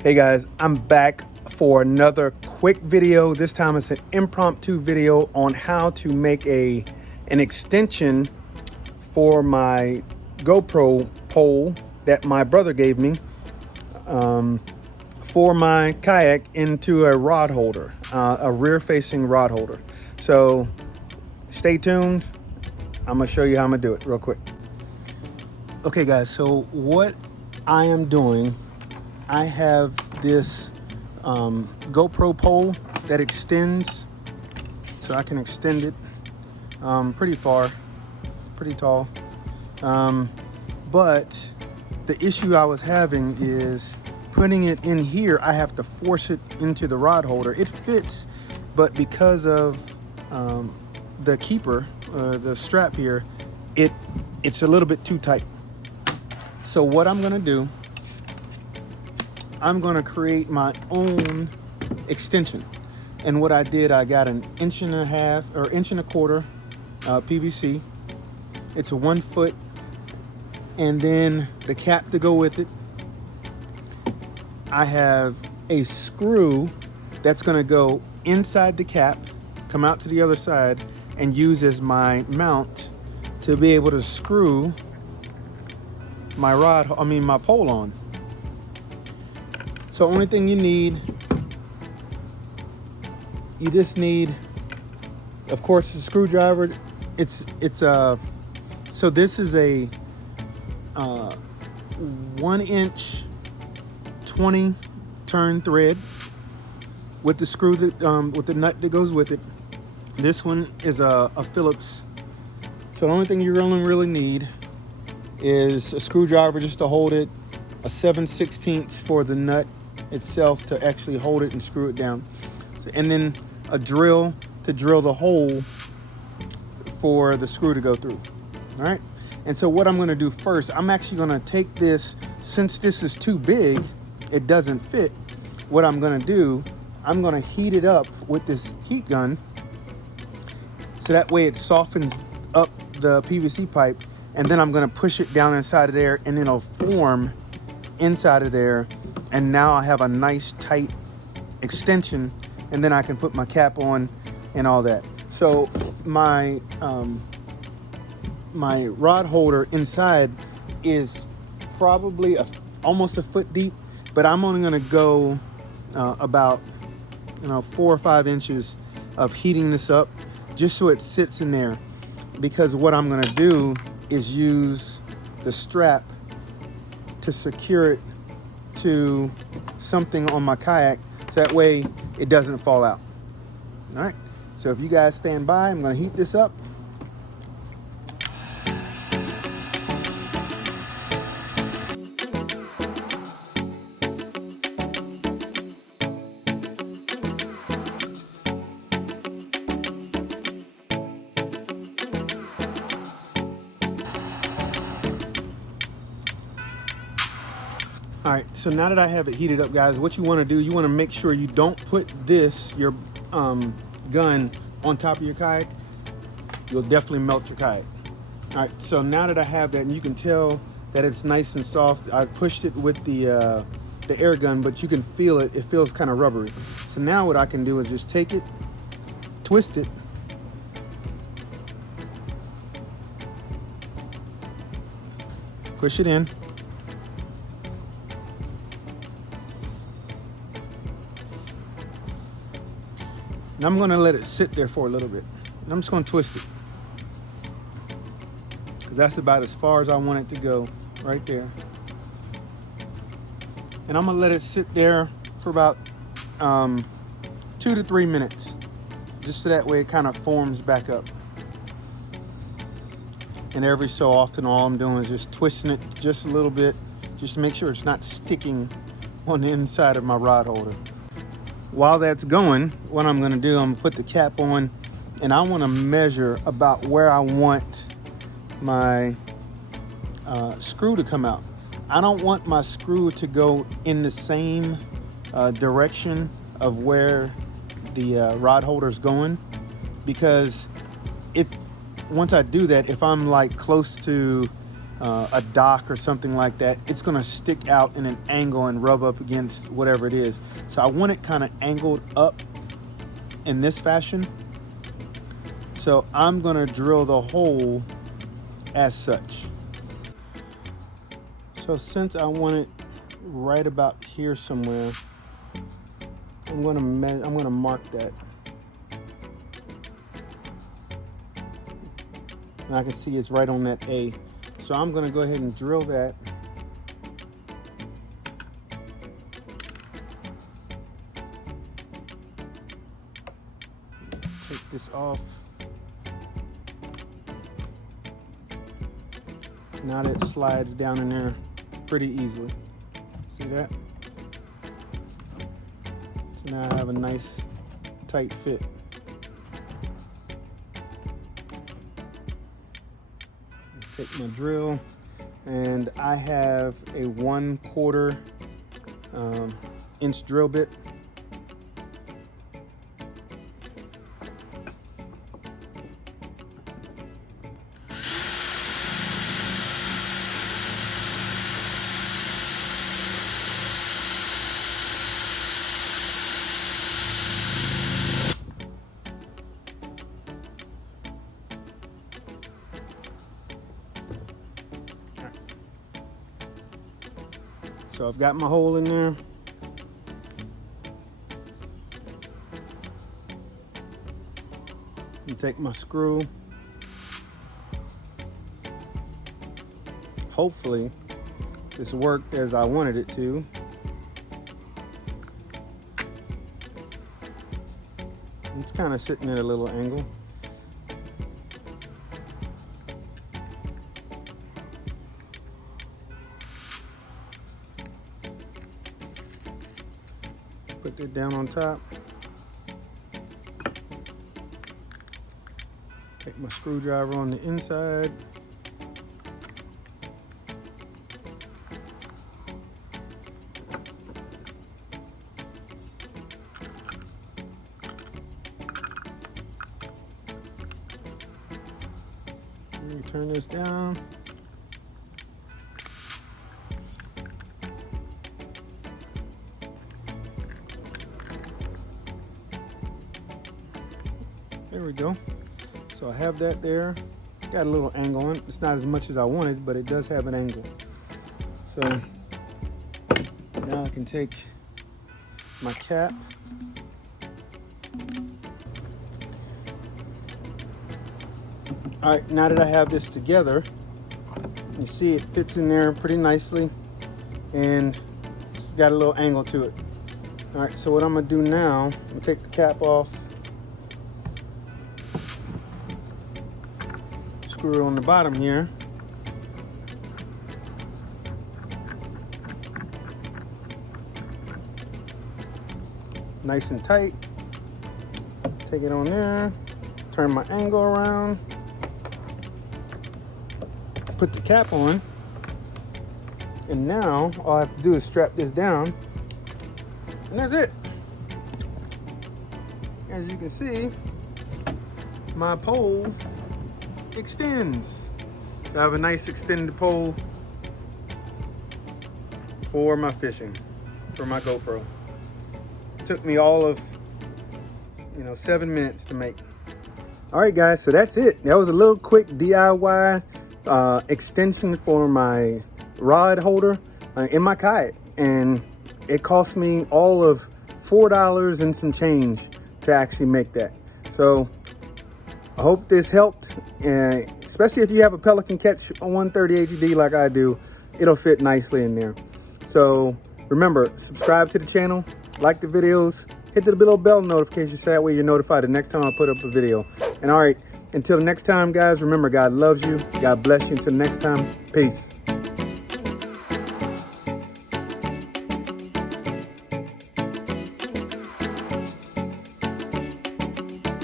Hey guys, I'm back for another quick video. This time it's an impromptu video on how to make an extension for my GoPro pole that my brother gave me for my kayak into a rod holder, a rear facing rod holder. So stay tuned. I'm gonna show you how I'm gonna do it real quick. Okay guys, so what I am doing, I have this GoPro pole that extends, so I can extend it pretty far, pretty tall. But the issue I was having is putting it in here, I have to force it into the rod holder. It fits, but because of the keeper, the strap here, it's a little bit too tight. So what I'm gonna do, I'm gonna create my own extension. And what I did, I got an 1.5 or 1.25 PVC. It's a 1 foot, and then the cap to go with it. I have a screw that's gonna go inside the cap, come out to the other side, and use as my mount to be able to screw my my pole on. So only thing you need, you just need, of course, a screwdriver. So this is a 1 inch 20 turn thread with the screw that with the nut that goes with it. This one is a Phillips. So the only thing you really need is a screwdriver just to hold it, a 7/16 for the nut itself to actually hold it and screw it down, and then a drill to drill the hole for the screw to go through. All right, and so what I'm going to do first, I'm actually going to take this, since this is too big, it doesn't fit. What I'm going to do, I'm going to heat it up with this heat gun, so that way it softens up the PVC pipe, and then I'm going to push it down inside of there, and it'll form inside of there, and now I have a nice tight extension, and then I can put my cap on and all that. So my my rod holder inside is probably almost a foot deep, but I'm only going to go about 4 or 5 inches of heating this up just so it sits in there, because what I'm going to do is use the strap to secure it to something on my kayak, so that way it doesn't fall out. All right, so if you guys stand by, I'm going to heat this up. All right, so now that I have it heated up, guys, what you want to do, you want to make sure you don't put your gun on top of your kayak. You'll definitely melt your kayak. All right, so now that I have that, and you can tell that it's nice and soft, I pushed it with the air gun, but you can feel it. It feels kind of rubbery. So now what I can do is just take it, twist it, push it in. And I'm gonna let it sit there for a little bit. And I'm just gonna twist it, because that's about as far as I want it to go, right there. And I'm gonna let it sit there for about 2 to 3 minutes, just so that way it kind of forms back up. And every so often, all I'm doing is just twisting it just a little bit, just to make sure it's not sticking on the inside of my rod holder. While that's going, what I'm going to do, I'm going to put the cap on, and I want to measure about where I want my screw to come out. I don't want my screw to go in the same direction of where the rod holder is going, because once I do that, if I'm like close to a dock or something like that, it's gonna stick out in an angle and rub up against whatever it is. So I want it kind of angled up in this fashion. So I'm gonna drill the hole as such. So since I want it right about here somewhere, I'm gonna mark that. And I can see it's right on that A. So I'm gonna go ahead and drill that. Take this off. Now that slides down in there pretty easily. See that? So now I have a nice tight fit. Take my drill, and I have a 1/4 inch drill bit. So I've got my hole in there. And take my screw. Hopefully this worked as I wanted it to. It's kind of sitting at a little angle. Put that down on top. Take my screwdriver on the inside. Let me turn this down. There we go. So I have that there. Got a little angle on it. It's not as much as I wanted, but it does have an angle. So now I can take my cap. All right, now that I have this together, you see it fits in there pretty nicely, and it's got a little angle to it. All right, so what I'm gonna do now, I'm gonna take the cap off, screw it on the bottom here. Nice and tight. Take it on there, turn my angle around, put the cap on, and now all I have to do is strap this down, and that's it. As you can see, my pole extends. So I have a nice extended pole for my fishing, for my GoPro. It took me all of 7 minutes to make. All right guys, so that's it. That was a little quick DIY extension for my rod holder in my kayak, and it cost me all of $4 and some change to actually make that. So I hope this helped, and especially if you have a Pelican Catch 130 HD like I do, it'll fit nicely in there. So remember, subscribe to the channel, like the videos, hit the little bell notification so that way you're notified the next time I put up a video. And all right, until the next time guys, remember God loves you, God bless you. Until next time, peace.